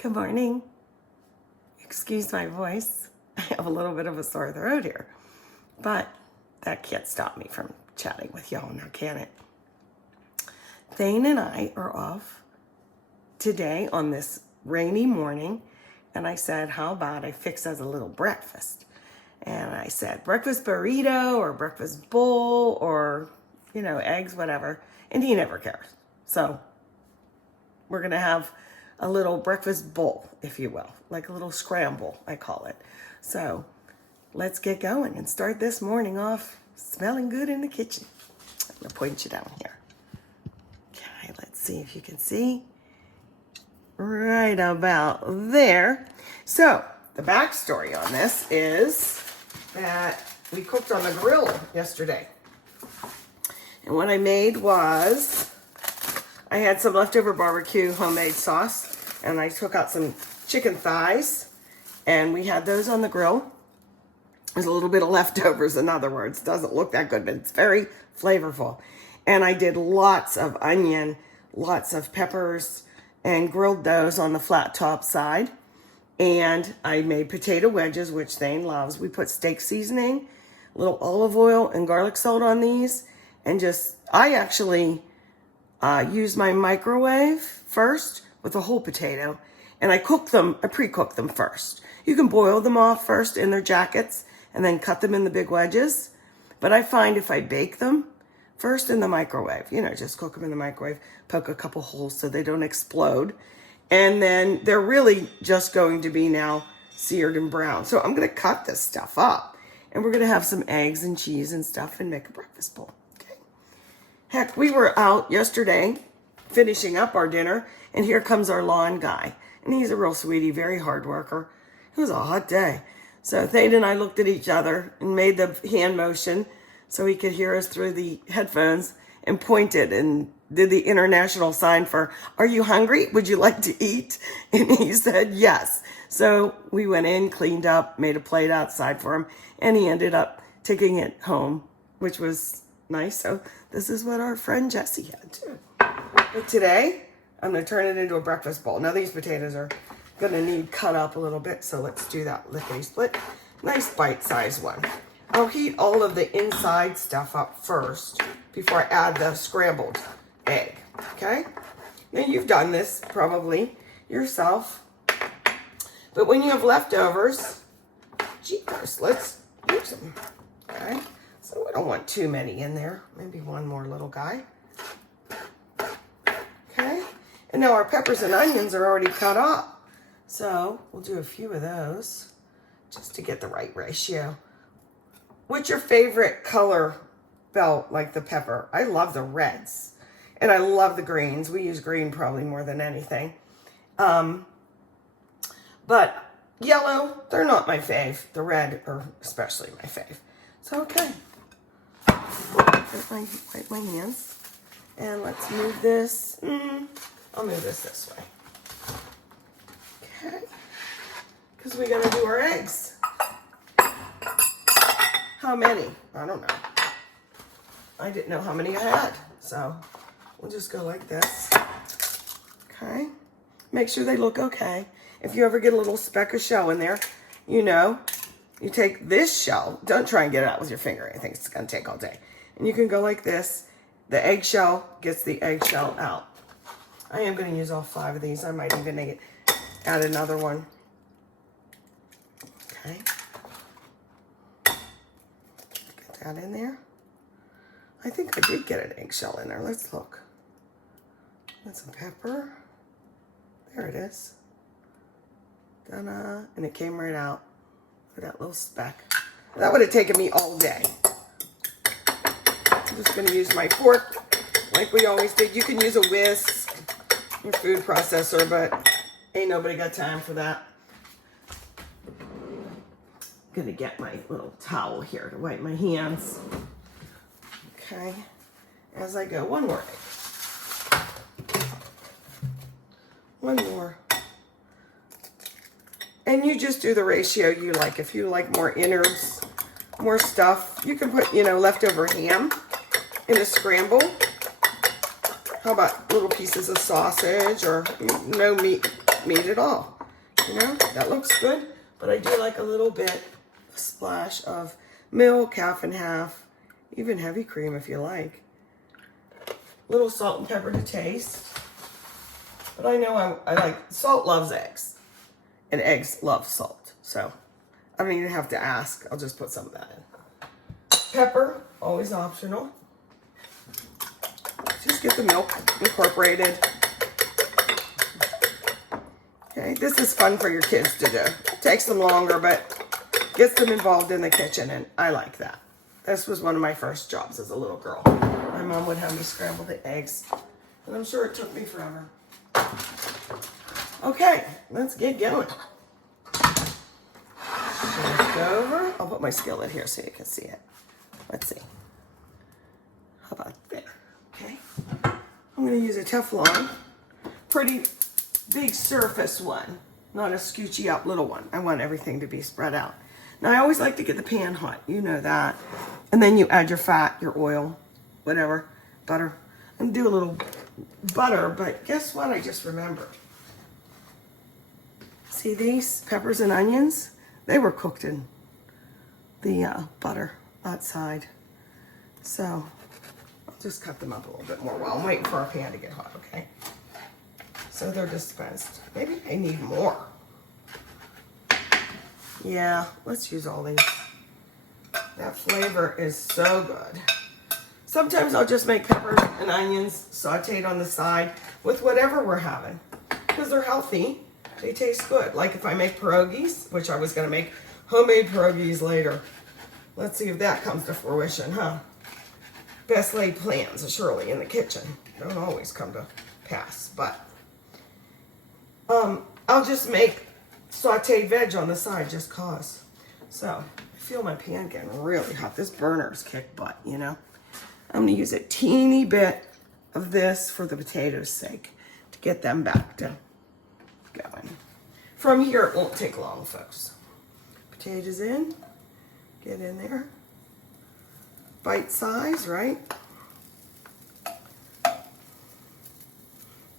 Good morning. Excuse my voice. I have a little bit of a sore throat here, but that can't stop me from chatting with y'all now, can it? Thane and I are off today on this rainy morning, and I said, how about I fix us a little breakfast? And I said, breakfast burrito or breakfast bowl or, eggs, whatever. And he never cares. So we're going to have a little breakfast bowl, if you will, like a little scramble, I call it. So let's get going and start this morning off smelling good in the kitchen. I'm going to point you down here. Okay, let's see if you can see. Right about there. So the backstory on this is that we cooked on the grill yesterday. And what I made was, I had some leftover barbecue homemade sauce, and I took out some chicken thighs, and we had those on the grill. There's a little bit of leftovers, in other words. Doesn't look that good, but it's very flavorful. And I did lots of onion, lots of peppers, and grilled those on the flat top side. And I made potato wedges, which Thane loves. We put steak seasoning, a little olive oil, and garlic salt on these. And I actually use my microwave first with a whole potato, and I pre-cook them first. You can boil them off first in their jackets and then cut them in the big wedges. But I find if I bake them first in the microwave, just cook them in the microwave, poke a couple holes so they don't explode. And then they're really just going to be now seared and brown. So I'm going to cut this stuff up, and we're going to have some eggs and cheese and stuff and make a breakfast bowl. Heck, we were out yesterday finishing up our dinner, and here comes our lawn guy. And he's a real sweetie, very hard worker. It was a hot day. So Thane and I looked at each other and made the hand motion so he could hear us through the headphones and pointed and did the international sign for, are you hungry? Would you like to eat? And he said yes. So we went in, cleaned up, made a plate outside for him, and he ended up taking it home, which was nice. So this is what our friend Jessie had too. But today, I'm going to turn it into a breakfast bowl. Now these potatoes are going to need cut up a little bit, so let's do that lickety split. Nice bite-sized one. I'll heat all of the inside stuff up first before I add the scrambled egg, okay? Now you've done this probably yourself, but when you have leftovers, jeepers, let's use them, okay? So we don't want too many in there. Maybe one more little guy. Okay. And now our peppers and onions are already cut up. So we'll do a few of those just to get the right ratio. What's your favorite color belt like the pepper? I love the reds. And I love the greens. We use green probably more than anything. But yellow, they're not my fave. The red are especially my fave. So, okay. Wipe my hands, and let's move this. I'll move this way. Okay, because we got to do our eggs. How many? I don't know. I didn't know how many I had, so we'll just go like this. Okay, make sure they look okay. If you ever get a little speck of shell in there, you take this shell. Don't try and get it out with your finger. I think it's going to take all day. And you can go like this. The eggshell gets the eggshell out. I am going to use all 5 of these. I might even add another one. Okay. Get that in there. I think I did get an eggshell in there. Let's look. And some pepper. There it is. Ta-da. And it came right out. Look at that little speck. That would have taken me all day. I'm just going to use my fork like we always did. You can use a whisk, your food processor, but ain't nobody got time for that. I'm going to get my little towel here to wipe my hands. Okay. As I go, one more egg. One more. And you just do the ratio you like. If you like more innards, more stuff, you can put, leftover ham in a scramble. How about little pieces of sausage or no meat meat at all. You know, that looks good, but I do like a little bit, a splash of milk, half and half, even heavy cream if you like. Little salt and pepper to taste. But I know I like, salt loves eggs, and eggs love salt. So I don't even have to ask. I'll just put some of that in. Pepper, always optional. Just get the milk incorporated. Okay, this is fun for your kids to do. Takes them longer, but gets them involved in the kitchen, and I like that. This was one of my first jobs as a little girl. My mom would have me scramble the eggs, and I'm sure it took me forever. Okay, let's get going. Shift over. I'll put my skillet here so you can see it. Let's see. How about there? Okay. I'm going to use a Teflon. Pretty big surface one, not a scoochy up little one. I want everything to be spread out. Now I always like to get the pan hot, you know that. And then you add your fat, your oil, whatever, butter. And do a little butter, but guess what I just remembered? See these peppers and onions? They were cooked in the butter outside. So I'll just cut them up a little bit more while I'm waiting for our pan to get hot, okay? So they're dispensed. Maybe I need more. Yeah, let's use all these. That flavor is so good. Sometimes I'll just make peppers and onions sauteed on the side with whatever we're having. Because they're healthy. They taste good. Like if I make pierogies, which I was going to make homemade pierogies later. Let's see if that comes to fruition, huh? Best laid plans are surely in the kitchen. Don't always come to pass, but I'll just make sauteed veg on the side just cause. So I feel my pan getting really hot. This burner's kick butt, you know. I'm gonna use a teeny bit of this for the potatoes' sake to get them back to going. From here, it won't take long, folks. Potatoes in, get in there. Bite size, right?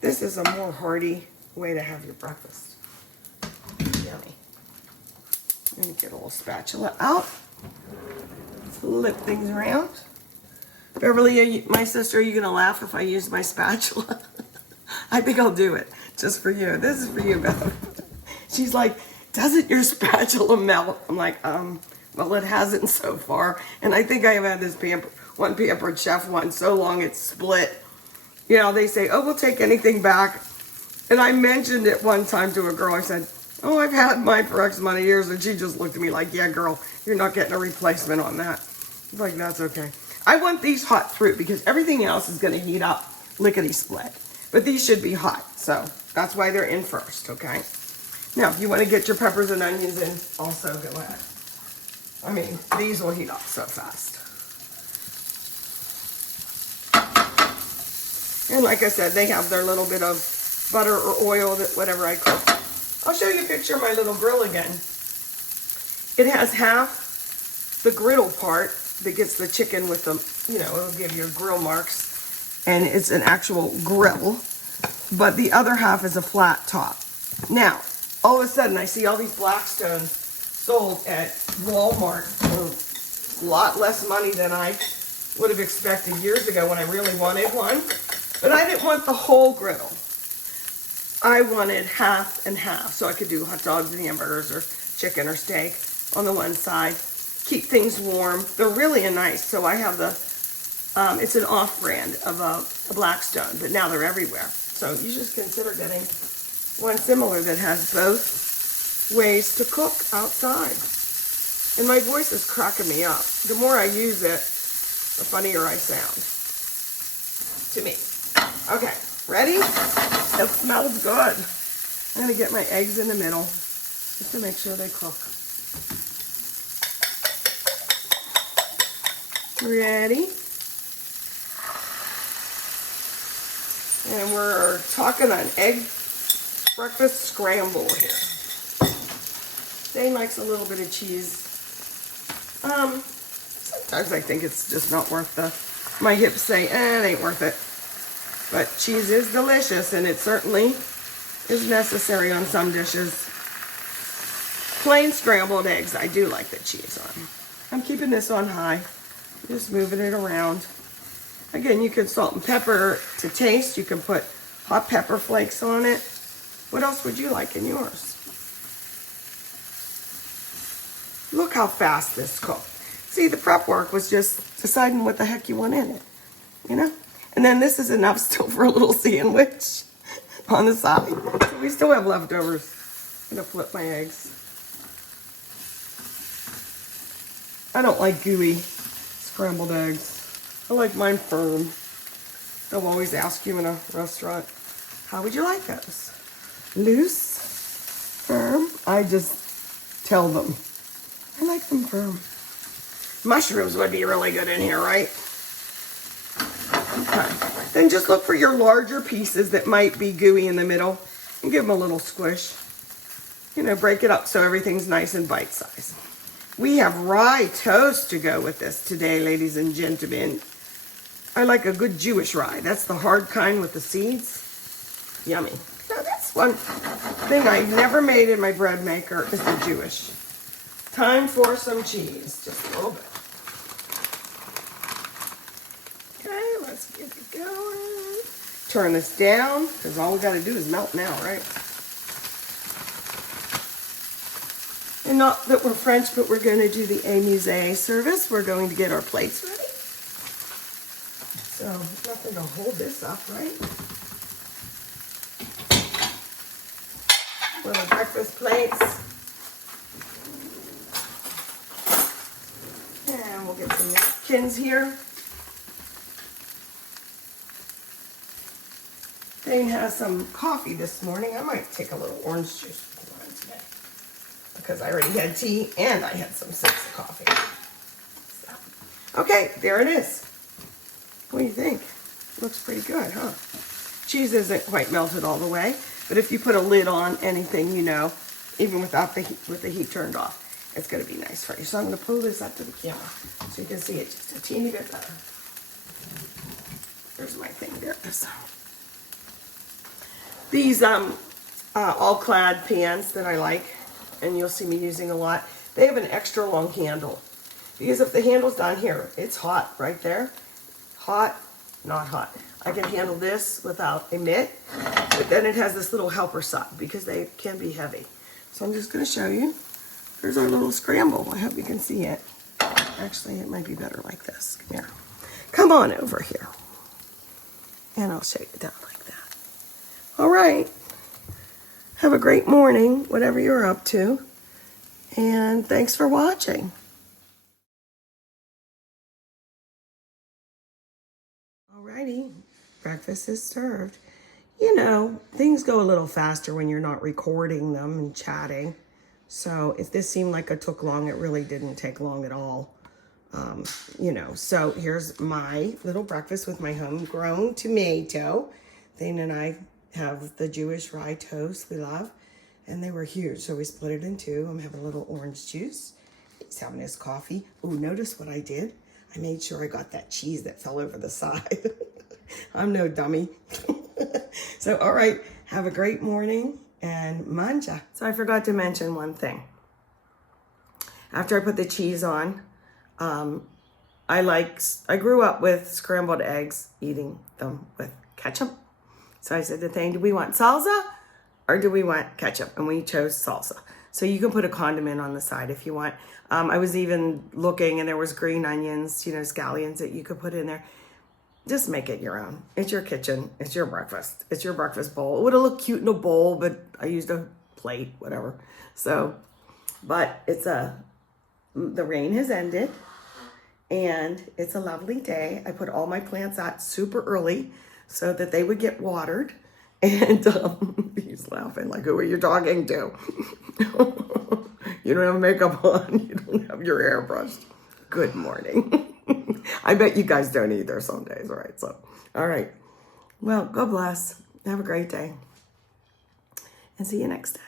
This is a more hearty way to have your breakfast. Yummy. I'm gonna get a little spatula out. Flip things around. Beverly, my sister, are you gonna laugh if I use my spatula? I think I'll do it just for you. This is for you, Beth. She's like, doesn't your spatula melt? I'm like, well, it hasn't so far. And I think I have had this one Pampered Chef one so long it's split. You know, they say, oh, we'll take anything back. And I mentioned it one time to a girl. I said, oh, I've had mine for X amount of years. And she just looked at me like, yeah, girl, you're not getting a replacement on that. I'm like, that's okay. I want these hot through because everything else is going to heat up lickety-split. But these should be hot. So that's why they're in first, okay? Now, if you want to get your peppers and onions in, also go ahead. I mean, these will heat up so fast. And like I said, they have their little bit of butter or oil, that whatever I cook. I'll show you a picture of my little grill again. It has half the griddle part that gets the chicken with the, you know, it'll give you grill marks. And it's an actual grill. But the other half is a flat top. Now, all of a sudden, I see all these Blackstones sold at Walmart for a lot less money than I would have expected years ago when I really wanted one. But I didn't want the whole griddle. I wanted half and half, so I could do hot dogs and hamburgers or chicken or steak on the one side. Keep things warm. They're really nice. So I have the, it's an off-brand of a Blackstone, but now they're everywhere. So you just consider getting one similar that has both ways to cook outside. And my voice is cracking me up. The more I use it, the funnier I sound. To me. Okay, ready? It smells good. I'm going to get my eggs in the middle just to make sure they cook. Ready? And we're talking an egg breakfast scramble here. Dane likes a little bit of cheese. Sometimes I think it's just not worth my hips say, it ain't worth it. But cheese is delicious, and it certainly is necessary on some dishes. Plain scrambled eggs, I do like the cheese on. I'm keeping this on high, just moving it around. Again, you can salt and pepper to taste. You can put hot pepper flakes on it. What else would you like in yours? Look how fast this cooked. See, the prep work was just deciding what the heck you want in it, you know? And then this is enough still for a little sandwich on the side. So we still have leftovers. I'm gonna flip my eggs. I don't like gooey scrambled eggs. I like mine firm. They'll always ask you in a restaurant, how would you like those? Loose? Firm? I just tell them. I like them firm. Mushrooms would be really good in here, right? Okay. Then just look for your larger pieces that might be gooey in the middle and give them a little squish. You know, break it up so everything's nice and bite-sized. We have rye toast to go with this today, ladies and gentlemen. I like a good Jewish rye. That's the hard kind with the seeds. Yummy. Now that's one thing I've never made in my bread maker is the Jewish. Time for some cheese, just a little bit. Okay, let's get it going. Turn this down, because all we got to do is melt now, right? And not that we're French, but we're going to do the amuse service. We're going to get our plates ready. So, nothing to hold this up, right? Little breakfast plates. And we'll get some napkins here. Dane has some coffee this morning. I might take a little orange juice for mine today, because I already had tea and I had some sips of coffee. So, okay, there it is. What do you think? Looks pretty good, huh? Cheese isn't quite melted all the way, but if you put a lid on anything, you know, even without the heat, with the heat turned off, it's going to be nice for you. So I'm going to pull this up to the camera so you can see it just a teeny bit better. There's my thing. There it is. These all-clad pans that I like, and you'll see me using a lot, they have an extra long handle. Because if the handle's down here, it's hot right there. Hot, not hot. I can handle this without a mitt, but then it has this little helper side because they can be heavy. So I'm just going to show you. Here's our little scramble. I hope you can see it. Actually, it might be better like this. Come here. Come on over here. And I'll shake it down like that. All right. Have a great morning, whatever you're up to. And thanks for watching. Alrighty, breakfast is served. You know, things go a little faster when you're not recording them and chatting. So if this seemed like it took long, it really didn't take long at all. You know, so here's my little breakfast with my homegrown tomato. Dane and I have the Jewish rye toast we love, and they were huge, so we split it in two. I'm having a little orange juice. He's having his coffee. Oh, notice what I did? I made sure I got that cheese that fell over the side. I'm no dummy. So, all right, have a great morning and manja. So I forgot to mention one thing. After I put the cheese on, I grew up with scrambled eggs, eating them with ketchup. So I said to Thane, do we want salsa or do we want ketchup? And we chose salsa. So you can put a condiment on the side if you want. I was even looking and there was green onions, you know, scallions that you could put in there. Just make it your own. It's your kitchen. It's your breakfast. It's your breakfast bowl. It would have looked cute in a bowl, but I used a plate, whatever. So, but it's the rain has ended and it's a lovely day. I put all my plants out super early so that they would get watered. And he's laughing like, who are you talking to? You don't have makeup on. You don't have your hair brushed. Good morning. I bet you guys don't either some days. All right. So, all right. Well, God bless. Have a great day. And see you next time.